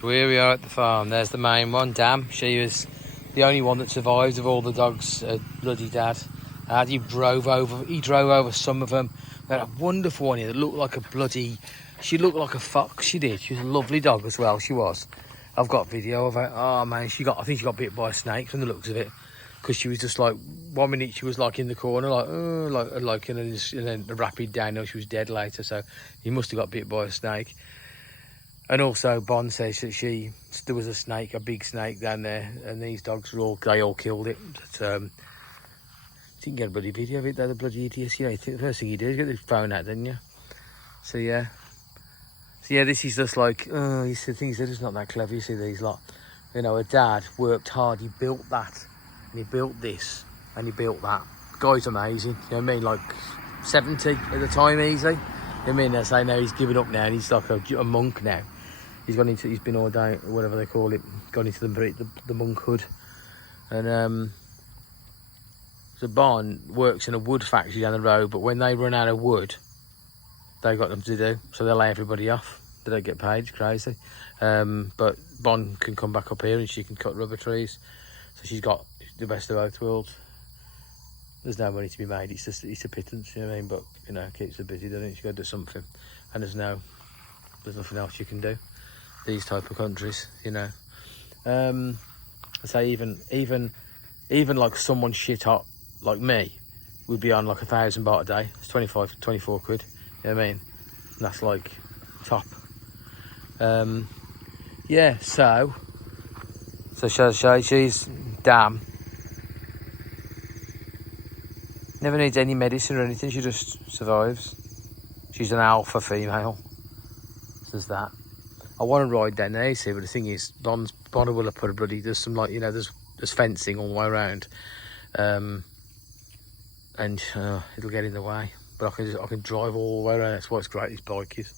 So here we are at the farm. There's the main one, Dam. She was the only one that survived of all the dogs. Bloody dad. He drove over some of them. They had a wonderful one here that looked like a bloody... She looked like a fox, she did. She was a lovely dog as well, she was. I've got video of her. Oh man, I think she got bit by a snake from the looks of it. Because she was just like, 1 minute she was like in the corner, like and then a rapid downhill, she was dead later. So he must have got bit by a snake. And also Bond says that there was a snake, a big snake down there, and these dogs they all killed it. But, didn't get a bloody video of it though, the bloody idiots. You know, the first thing you do is get the phone out, didn't you? So yeah. This is just like, you see, things are just not that clever. You see these lot. You know, a dad worked hard, he built that, and he built this, and he built that. The guy's amazing, you know what I mean? Like 70 at the time easy. You know what I mean? They say now he's given up now, and he's like a monk now. He's been ordained, whatever they call it, gone into the monkhood. And so Bond works in a wood factory down the road, but when they run out of wood, they've got them to do, so they lay everybody off. They don't get paid, it's crazy. But Bond can come back up here and she can cut rubber trees. So she's got the best of both worlds. There's no money to be made, it's a pittance, you know what I mean? But, you know, it keeps her busy, doesn't it? She's got to do something. And there's nothing else you can do. These type of countries, you know. I say even like someone shit hot like me would be on like 1,000 baht a day. It's 24 quid. You know what I mean? And that's like top. Yeah, so she's Dam. Never needs any medicine or anything, she just survives. She's an alpha female. There's that. I want to ride down there, see, but the thing is, Bond will have put a bloody, there's some like, you know, there's fencing all the way around. And it'll get in the way. But I can drive all the way around. That's why it's great, this bike is.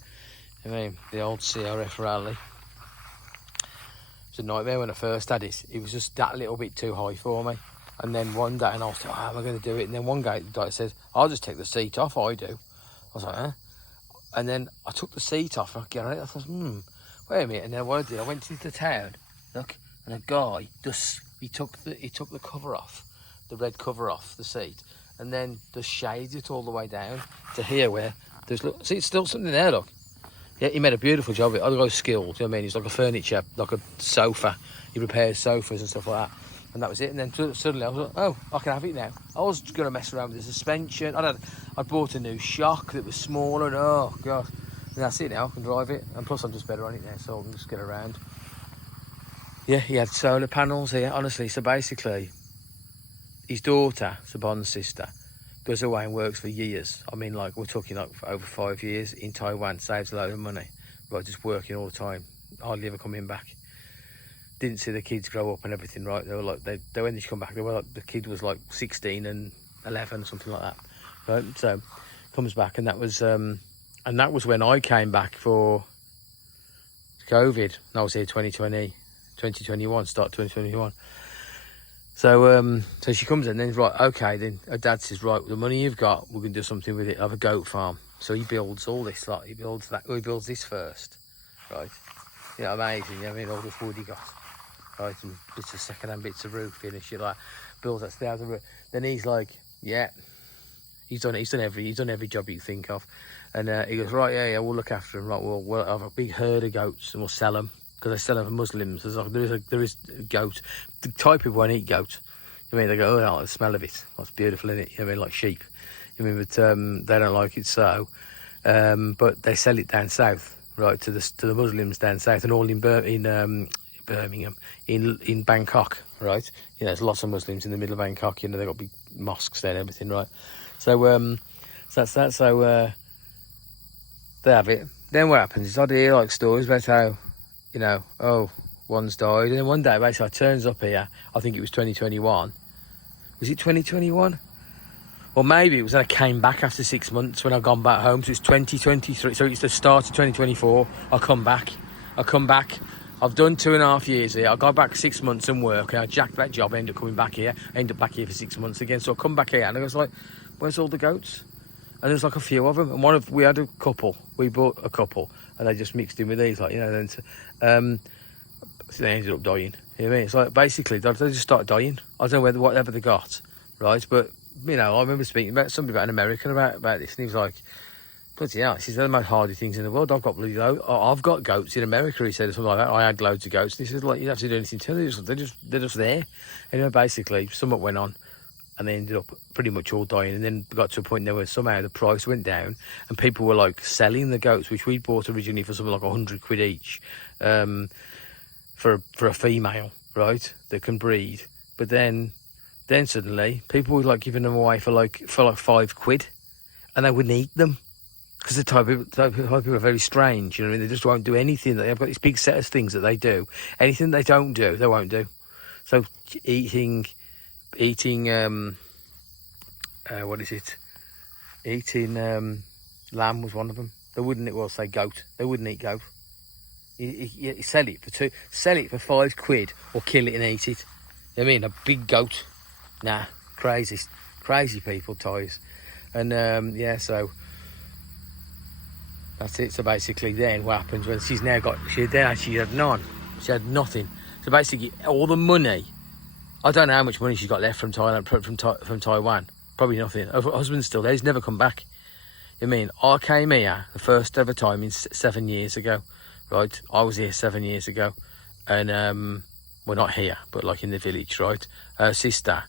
I mean, the old CRF Rally. It's a nightmare when I first had it. It was just that little bit too high for me. And then one day, and I was like, how am I going to do it? And then one guy said, I'll just take the seat off, I do. I was like, huh? And then I took the seat off, and I get on it. I thought, wait a minute. And then what I did, I went into the town, look, and a guy he took the cover off, the red cover off the seat, and then just shades it all the way down to here where there's, look, see, it's still something there, look. Yeah, he made a beautiful job of it. The guy's skilled, you know what I mean? He's like a furniture, like a sofa. He repairs sofas and stuff like that. And that was it. And then suddenly I was like, oh, I can have it now. I was going to mess around with the suspension. I bought a new shock that was smaller, and oh god. And that's it now, I can drive it. And plus I'm just better on it now, so I can just get around. Yeah, he had solar panels here, honestly. So basically, his daughter, Sabon's sister, goes away and works for years. I mean, like, we're talking like for over 5 years in Taiwan, saves a load of money. Right, just working all the time, hardly ever coming back. Didn't see the kids grow up and everything, right? They were like, they when they come back, they were like, the kid was like 16 and 11, something like that. Right, so comes back, and that was when I came back for COVID. And I was here 2021, start 2021. So she comes in, and then right, okay, then her dad says, right, the money you've got, we're gonna do something with it. Have a goat farm. So he builds all this, like he builds this first, right? You know, amazing. I mean, all this wood he got, right, and bits of second-hand bits of roofing and shit like that. Builds that stairs and roof. Then he's like, yeah, he's done every job you can think of, and he goes, right, yeah, we'll look after him. Right, we'll have a big herd of goats and we'll sell them, because they sell them for Muslims. There is a goat. The Thai people won't eat goat. I mean, they go, oh, I like the smell of it. That's beautiful, isn't it? I mean, like sheep. I mean, but they don't like it, so. But they sell it down south, right, to the Muslims down south, and all in Birmingham, in Bangkok, right. You know, there's lots of Muslims in the middle of Bangkok. You know, they've got big mosques there and everything, right. So that's that. So they have it. Then what happens is I hear like stories about how, you know, oh, one's died, and then one day basically I turns up here. I think it was 2021. Was it 2021? Or maybe it was when I came back after 6 months when I've gone back home. So it's 2023. So it's the start of 2024. I come back. I've done 2.5 years here. I got back 6 months and work, and I jacked that job. I ended up coming back here. I ended up back here for 6 months again. So I come back here, and I was like, where's all the goats? And there's like a few of them. And we had a couple. We bought a couple, and they just mixed in with these, like, you know. Then So they ended up dying. You know what I mean? It's like basically they just start dying. I don't know whether whatever they got, right? But you know, I remember speaking about somebody about an American about this, and he was like, "Bloody hell, she's one of the most hardy things in the world. I've got I've got goats in America." He said, or something like that. I had loads of goats. And he said, like, you don't have to do anything to them. They're just there. Anyway, basically, something went on, and they ended up pretty much all dying. And then got to a point there where somehow the price went down, and people were like selling the goats, which we bought originally for something like £100 each. For a female, right, that can breed, but then suddenly people were like giving them away for like £5, and they wouldn't eat them because the type of people are very strange. You know what I mean? They just won't do anything. They've got this big set of things that they do. Anything they don't do, they won't do. So eating, what is it? Eating lamb was one of them. They wouldn't. Well, say goat. They wouldn't eat goat. You sell it for £5 or kill it and eat it. You know what I mean? A big goat. Nah, crazy people, toys. And yeah, so that's it. So basically then what happens when she had none. She had nothing. So basically all the money, I don't know how much money she's got left from Thailand, from Taiwan. Probably nothing. Her husband's still there. He's never come back. You know what I mean? I came here the first ever time in 7 years ago. Right, I was here 7 years ago, and well, not here, but like in the village, right. Her sister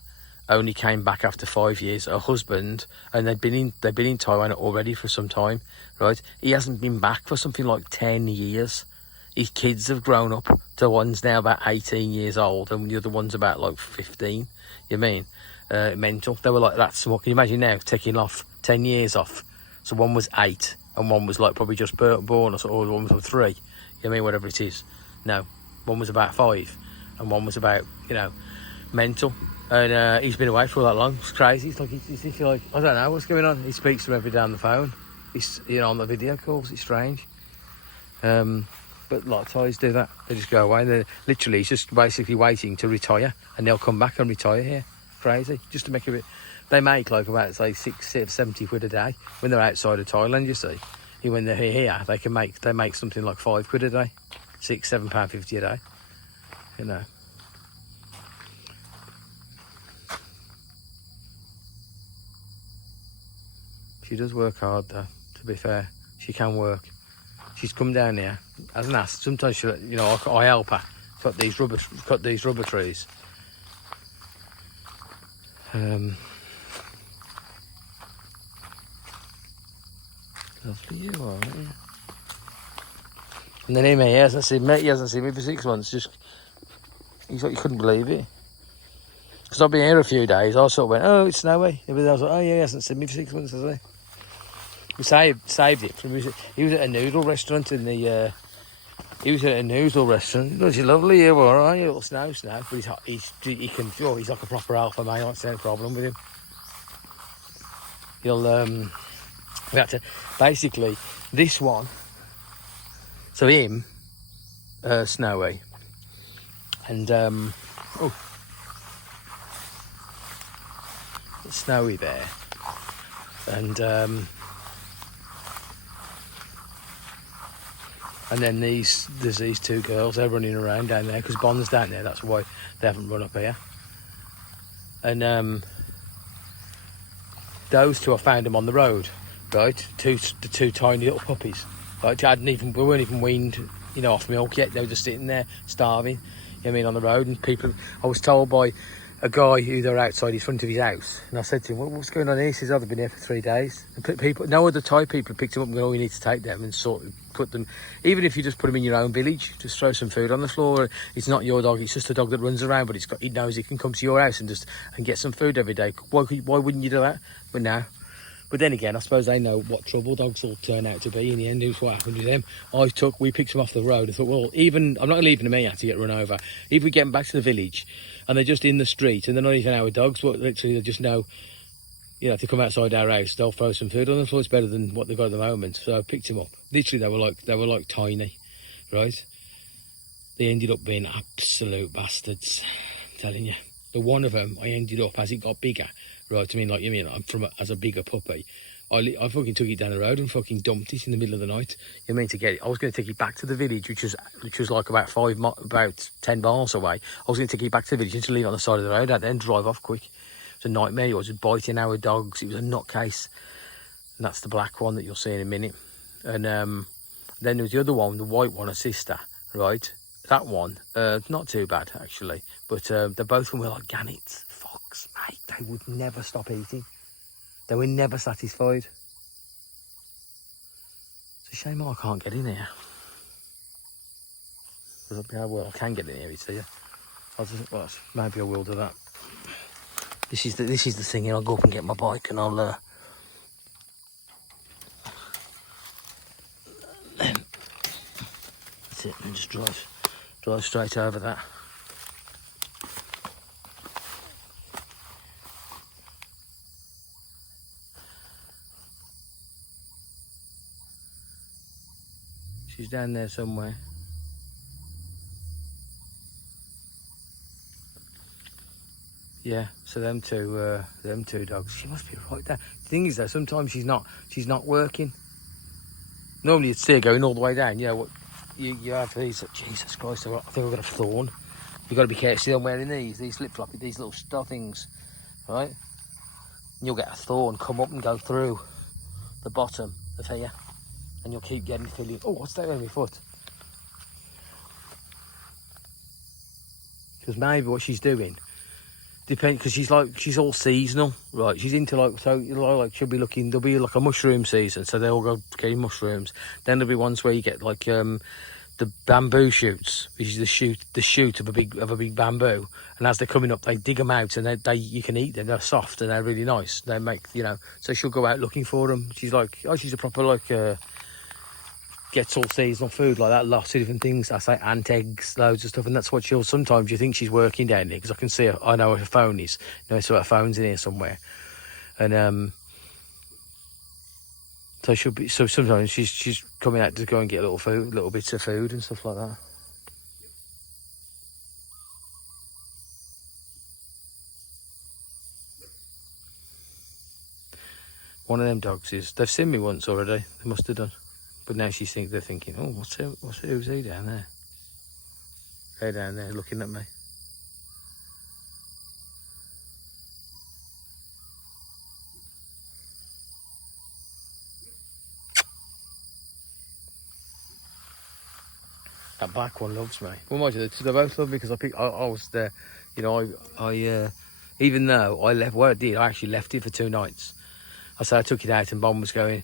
only came back after 5 years. Her husband, and they've been in Taiwan already for some time, right. He hasn't been back for something like 10 years. His kids have grown up. The one's now about 18 years old, and the other one's about like 15. You mean mental? They were like that small. Can you imagine now taking off 10 years off? So one was 8, and one was like probably just born, or one was 3. You know what I mean, whatever it is. No, one was about 5, and one was about, you know, mental. And he's been away for that long. It's crazy. It's like he's like, I don't know what's going on. He speaks to him every day on the phone. He's, you know, on the video calls. It's strange. But a lot of Thais do that. They just go away. They're literally, he's just basically waiting to retire, and they'll come back and retire here. Crazy. Just to make a bit. They make like about say £70 a day when they're outside of Thailand. You see. When they're here, they make something like £5 a day, £6-7.50 a day. You know. She does work hard, though. To be fair, she can work. She's come down here, hasn't asked. Sometimes she, you know, I help her cut these rubber trees. Lovely you are, aren't you? And then he hasn't seen me for 6 months. He's like, you couldn't believe it. Because I've been here a few days. I sort of went, oh, it's snowy. Everybody else was like, oh yeah, he hasn't seen me for 6 months, has he? We saved it. He was at a noodle restaurant in the. He was at a noodle restaurant. Gosh, you're lovely here, all right? You little snow. But he's like a proper alpha male. That's no problem with him. We had to basically this one. So him, Snowy, and it's Snowy there, and then there's these 2 girls. They're running around down there because Bond's down there. That's why they haven't run up here. And those 2, I found them on the road, right? The two tiny little puppies. Like we weren't even weaned, you know, off milk yet. They were just sitting there starving. You know what I mean, on the road. And people, I was told by a guy who they're outside in front of his house, and I said to him, "What's going on here?" He says, "Oh, they've been here for 3 days." And people, no other Thai people picked them up and go, "Oh, we need to take them and put them." Even if you just put them in your own village, just throw some food on the floor. It's not your dog; it's just a dog that runs around, but he knows he can come to your house and get some food every day. Why wouldn't you do that? But no. But then again, I suppose they know what trouble dogs will turn out to be in the end. Who's what happened with them. We picked them off the road. I thought, well, I'm not leaving them here to get run over. If we get them back to the village and they're just in the street and they're not even our dogs, but literally they just know, you know, if they come outside our house, they'll throw some food on them. So it's better than what they've got at the moment. So I picked them up. Literally, they were like tiny, right? They ended up being absolute bastards. I'm telling you. The one of them, I ended up, as it got bigger, right, I mean, like, you mean, as a bigger puppy, I fucking took it down the road and fucking dumped it in the middle of the night. You mean to get it? I was going to take it back to the village, which was like about 10 miles away. I was going to take it back to the village and to leave it on the side of the road and then drive off quick. It was a nightmare. It was just biting our dogs. It was a nutcase. And that's the black one that you'll see in a minute. And then there was the other one, the white one, a sister, right? That one, not too bad actually, but they both were like gannets. Fox, mate, they would never stop eating. They were never satisfied. It's a shame I can't get in here. Well, I can get in here, you see. Well, maybe I will do that. This is the thing here. I'll go up and get my bike and I'll that's it, and just drive straight over that. She's down there somewhere. Yeah, so them two dogs. She must be right there. The thing is though, sometimes she's not working. Normally you'd see her going all the way down. You know what? You have these. Jesus Christ! I think we've got a thorn. You've got to be careful. See, I'm wearing these flip floppy, these little things, right? And you'll get a thorn come up and go through the bottom of here. And you'll keep getting filling. Oh, what's that on my foot? Because maybe what she's doing depends, because she's all seasonal, right? She's into like she'll be looking. There'll be like a mushroom season, so they'll go getting mushrooms. Then there'll be ones where you get like the bamboo shoots, which is the shoot of a big bamboo, and as they're coming up, they dig them out, and they you can eat them. They're soft and they're really nice. They make, you know, so she'll go out looking for them. She's like, oh, she's a proper like. Gets all seasonal food like that, lots of different things. I say ant eggs, loads of stuff, and that's what she'll. Sometimes you think she's working down there because I can see her. I know where her phone is. You know, so her phone's in here somewhere, and so she'll be. So sometimes she's coming out to go and get little bits of food and stuff like that. One of them dogs they've seen me once already. They must have done. But now they're thinking, oh, who's he down there? They're down there looking at me. That black one loves me. Well, mind you, they both love me because I was there. You know, I even though I left, what I did, I actually left it for 2 nights. I said I took it out and Bon was going,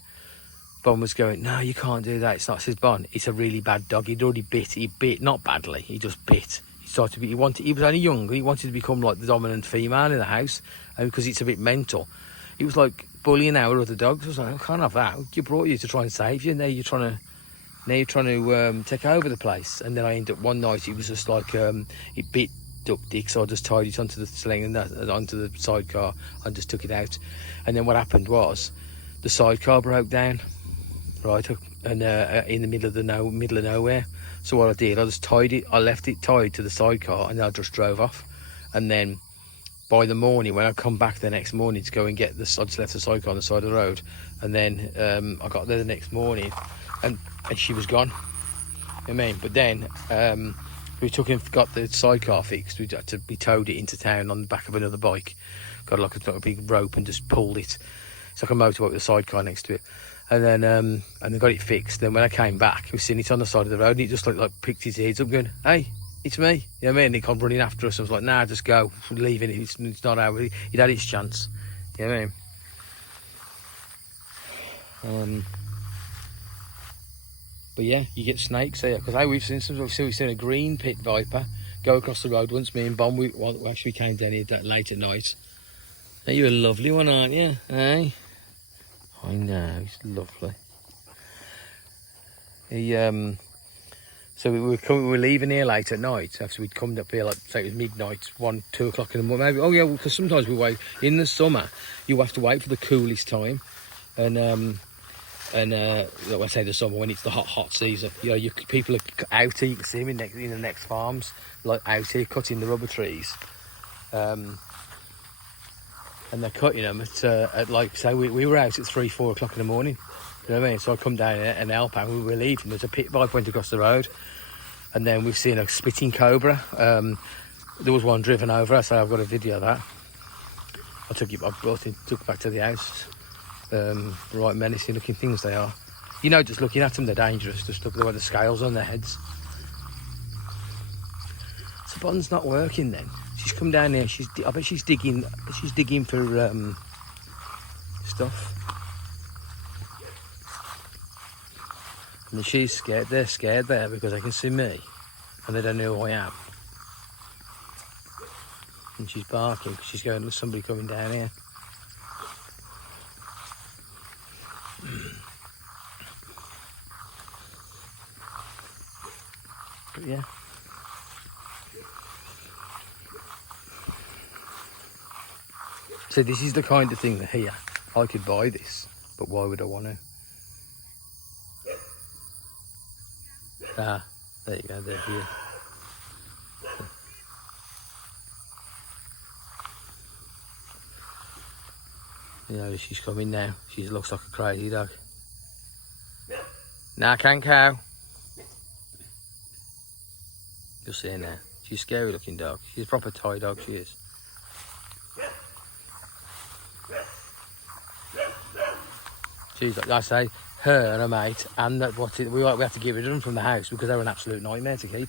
no, you can't do that. It's not. I says, Bon, it's a really bad dog. He'd already bit. He bit, not badly. He just bit. He was only young. He wanted to become like the dominant female in the house, and because it's a bit mental. He was like bullying our other dogs. I was like, I can't have that. You brought you to try and save you. Now you're trying to take over the place. And then I ended up one night. It was just like it bit Duck Dick, so I just tied it onto the sling and onto the sidecar and just took it out. And then what happened was the sidecar broke down. Right, and in the middle of nowhere. So what I did, I just tied it. I left it tied to the sidecar, and I just drove off. And then by the morning, when I come back the next morning to go and get this, I just left the sidecar on the side of the road. And then I got there the next morning, and she was gone. You know what I mean? But then we got the sidecar fixed. We had to towed it into town on the back of another bike. Got like a big rope and just pulled it. It's like a motorbike with a sidecar next to it. And then got it fixed. Then when I came back, we seen it on the side of the road, and he just like picked his ears up, going, "Hey, it's me." You know what I mean? And he come running after us. I was like, "Nah, just go. We're leaving it. It's not our." He'd had his chance. You know what I mean? But yeah, you get snakes here because we've seen a green pit viper go across the road once. Me and Bon, we actually came down here that late at night. Now, you're a lovely one, aren't you? Hey. I know, he's lovely. So we were leaving here late at night after we'd come up here, like say it was midnight, 1, 2 o'clock in the morning. Maybe, oh yeah, because sometimes we wait in the summer. You have to wait for the coolest time, and like I say the summer when it's the hot season. You know, people are out here. You can see them in the next farms, like out here cutting the rubber trees. and they're cutting them at like, say we were out at 3-4 o'clock in the morning. You know what I mean? So I come down and help, and we were leaving. There's a pit viper went across the road, and then we've seen a spitting cobra. There was one driven over, so I've got a video of that. I took it back to the house. Right menacing looking things they are. You know, just looking at them, they're dangerous. Just look at the way the scales on their heads. So Bond's not working then. She's come down here. I bet she's digging. She's digging for stuff. And she's scared. They're scared there because they can see me, and they don't know who I am. And she's barking because she's going, there's somebody coming down here. But yeah. So this is the kind of thing that here, I could buy this, but why would I want to? Ah, there you go, they're here. You know, she's coming now. She looks like a crazy dog. Nah, can't cow. You'll see her now. She's a scary looking dog. She's a proper Thai dog, she is. She's like I say, her and her mate, and that we have to get rid of them from the house because they're an absolute nightmare to keep.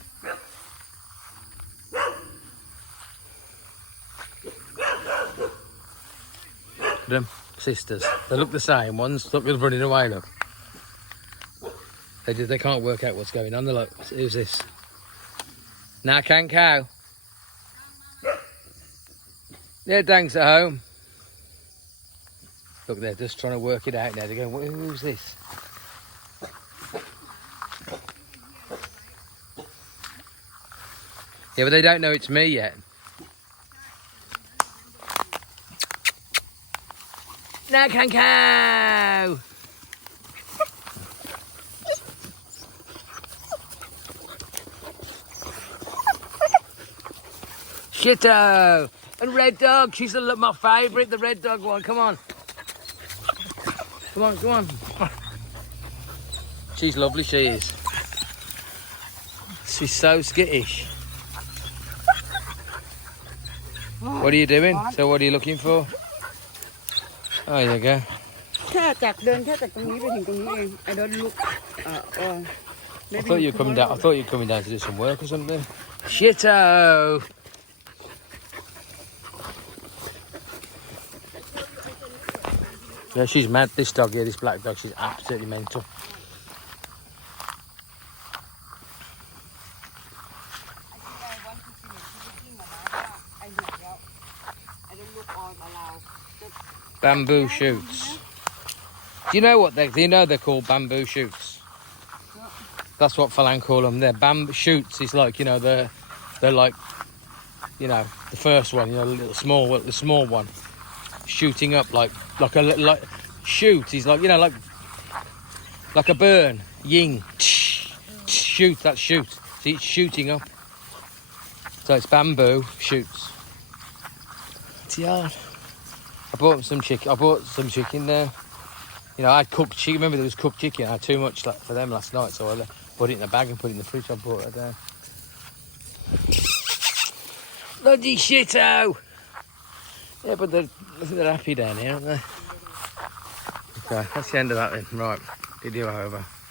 Them sisters, they look the same. One's look, they're running away. Look, they can't work out what's going on. They're like, who's this? Nah, can't cow. Yeah, Dank's at home. Look, they're just trying to work it out now. They're going, who's this? Yeah, but they don't know it's me yet. Nah, can't cow. Shitto! And Red Dog, she's my favourite, the Red Dog one. Come on. Come on, come on. She's lovely, she is. She's so skittish. What are you doing? So what are you looking for? Oh, there you go. I don't look. I thought you were coming down. I thought you were coming down to do some work or something. Shitto! Yeah, she's mad. This dog here, this black dog, she's absolutely mental. Bamboo shoots. Do you know what they? Do you know they're called bamboo shoots? That's what Phalang call them. They're bamboo shoots. It's like, you know, they're like, you know, the first one, you know, the small one, shooting up like shoot. He's like, you know, like a burn, ying, shoot. That's shoot. See, it's shooting up. So it's bamboo shoots. It's yard. I bought some chicken there. You know, I had cooked chicken. Remember, there was cooked chicken. I had too much for them last night, so I put it in a bag and put it in the fridge. I brought it down. Bloody shitto! Yeah, but I think they're happy down here, aren't they? Okay, that's the end of that then. Right, video over.